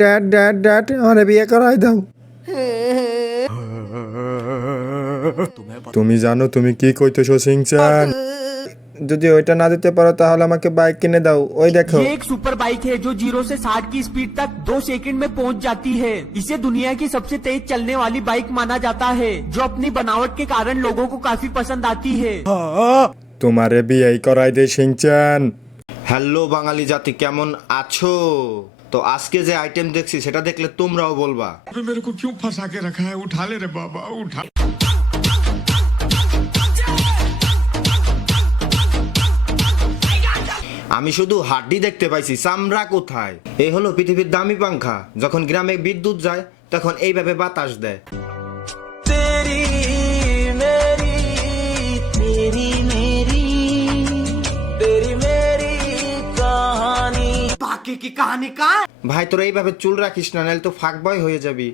Dad dad dad আমারে বিয়ে করাই দাও। তুমি জানো তুমি কি কইতেছো সিংচান? যদি ওইটা না দিতে পারো তাহলে আমাকে বাইক কিনে দাও। ওই দেখো ये एक सुपर बाइक है जो 0 से 60 की स्पीड तक 2 सेकंड में पहुंच जाती है। इसे दुनिया की सबसे तेज चलने वाली बाइक माना जाता है, जो अपनी बनावट के कारण लोगों को काफी पसंद आती है। তোমারে বিয়ে করাই দে সিংচান। হ্যালো বাঙালি জাতি, কেমন আছো? তো আজকে যে আইটেম দেখছি সেটা দেখলে তোমরাও বলবা मेरे को क्यों फंसा के रखा है, उठा ले रे बाबा उठा। আমি শুধু হাড্ডি দেখতে পাইছি, চামড়া কোথায়? এই হলো পৃথিবীর দামি পাংখা। যখন গ্রামে বিদ্যুৎ যায় তখন এইভাবে বাতাস দেয়। बाकी की कहानी कहाँ? ভাই তোরা এইভাবে চুল রাখিস না, নাহলে তো ফাঁক বয় হয়ে যাবি।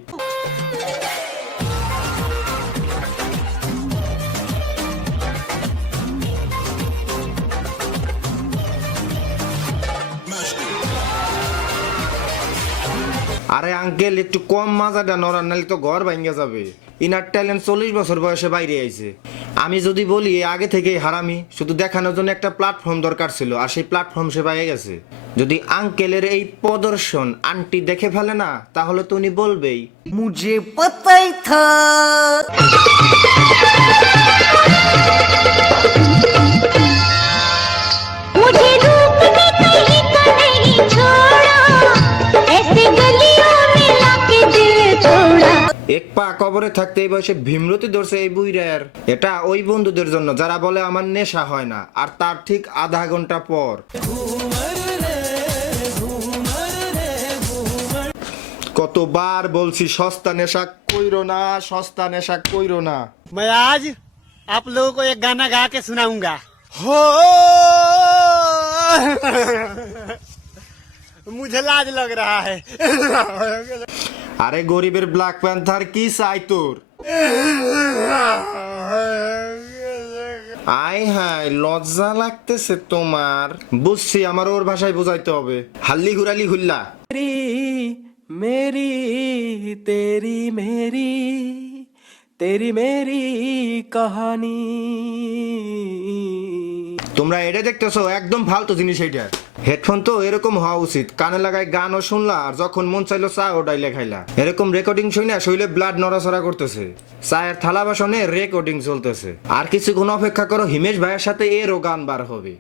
আরে আঙ্কেল একটু কম মাজাটা নড়ান, নাহলে তো ঘর ভাঙ্গা যাবে। ইনার ট্যালেন্ট 40 বছর বয়সে বাইরে আইছে। আমি যদি বলি এ আগে থেকেই হারামি, শুধু দেখানোর জন্য একটা প্ল্যাটফর্ম দরকার ছিল, আর সেই প্ল্যাটফর্ম সে পেয়ে গেছে। যদি আঙ্কেলের এই প্রদর্শন আন্টি দেখে ফেলে না, তাহলে তো উনি বলবেই मुझे पता ही था। मुझे रोकने कहीं का नहीं छोड़ा, ऐसे गलियों में लाके दिल छोड़ा। এক পা কবরে থাকতে এই বয়সে ভীমরতি ধরছে এই বুইরার। এটা ওই বন্ধুদের জন্য যারা বলে আমার নেশা হয় না, আর তার ঠিক আধা ঘন্টা পর কতবার বলছি সস্তা নেশা কইরো না, সস্তা নেশা কইরো না। मैं आज आप लोगों को एक गाना गा के सुनाऊंगा। हो मुझे लाज लग रहा है। আরে গরিবের ব্ল্যাক প্যান্থার কি চাই তোর? আয় হায় লজ্জা লাগতেছে তোমার। বুঝছি, আমার ওর ভাষায় বোঝাইতে হবে। হাল্লি ঘুরালি হুল্লা। मेरी तेरी मेरी तेरी मेरी कहानी। তোমরা এটা দেখতেছো একদম ফালতু জিনিস। এইটা হেডফোন তো এরকম হওয়া উচিত, কানে লাগাই গানও শুনলা, আর যখন মন চাইলো চা ওটাইলে খাইলা। এরকম রেকর্ডিং শুনে শরীরে ব্লাড নড়াচড়া করতেছে, চায়ের থালা বাসনে রেকর্ডিং চলতেছে। আর কিছুক্ষণ অপেক্ষা করো, হিমেশ ভাইয়ের সাথে এরও গান বার হবে।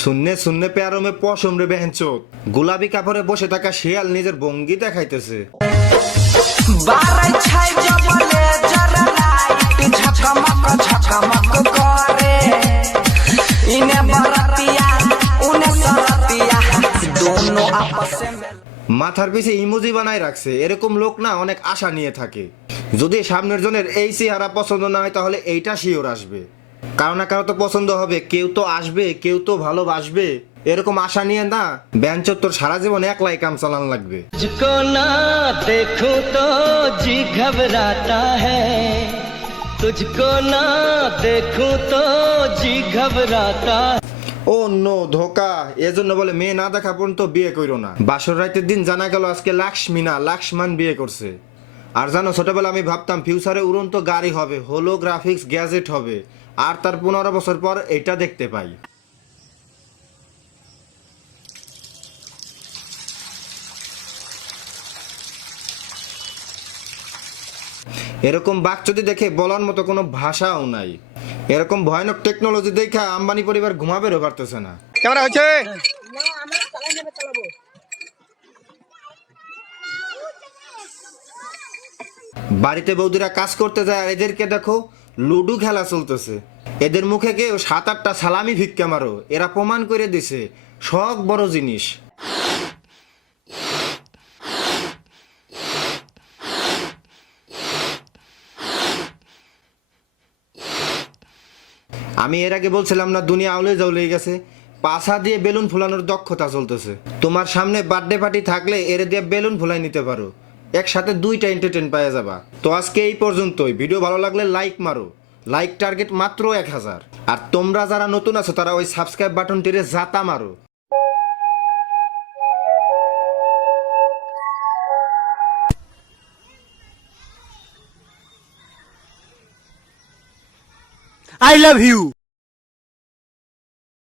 শূন্যে শূন্যে প্যারো মে পশম রে বেহেনচোদ। গোলাপি কাপড়ে বসে থাকা শিয়াল নিজের ভঙ্গি দেখাইতেছে। মাথার পিছে ইমোজি বানায় রাখছে। এরকম লোক না অনেক আশা নিয়ে থাকে। যদি সামনের জনের এই চেহারা পছন্দ না হয়, তাহলে এইটা শিওর আসবে। কারো না কারো তো পছন্দ হবে, কেউ তো আসবে, কেউ তো ভালোবাসবে। এরকম আশা নিয়ে না বেঞ্চর তোর সারা জীবন একলাই কাম চালান লাগবে। तुझको ना देखूं तो जी घबराता है, तुझको ना देखूं तो जी घबराता। ও নো, ধোকা। এজন্য বলে মেয়ে না দেখা পর্যন্ত বিয়ে কইরো না। বাসর রাতের দিন জানা গেল আজকে লাক্ষ্মী না লাক্সমান বিয়ে করছে। আর জানো, ছোটবেলা আমি ভাবতাম ফিউচারে উড়ন্ত গাড়ি হবে, হোলোগ্রাফিক্স গ্যাজেট হবে, আর তার 15 বছর পর এটা দেখতে পাই। এরকম বাকচুদি দেখে বলার মতো কোনো ভাষাও নাই। এরকম ভয়ানক টেকনোলজি দেখা আম্বানি পরিবার ঘুমাবেরও পারতেছে না। कैमरा হচ্ছে বাড়িতে বৌদিরা কাজ করতে যায়, আর এদেরকে দেখো লুডু খেলা চলতেছে। এদের মুখে কেউ 7-8টা সালামি ভিক্ষা মারো। এরা প্রমাণ করে দিছে শখ বড় জিনিস। আমি এর আগে বলছিলাম না দুনিয়া আউলে জাউলে গেছে। পাছা দিয়ে বেলুন ফুলানোর দক্ষতা চলতেছে। তোমার সামনে বার্থডে পার্টি থাকলে এর দিয়ে বেলুন ফুলাই নিতে পারো, একসাথে 2টা এন্টারটেইন পাওয়া যাবা। তো আজকে এই পর্যন্তই। ভিডিও ভালো লাগলে লাইক মারো, লাইক টার্গেট মাত্র 1000। আর তোমরা যারা নতুন আছো তারা ওই সাবস্ক্রাইব বাটনটিরে জাতা মারো। I love you.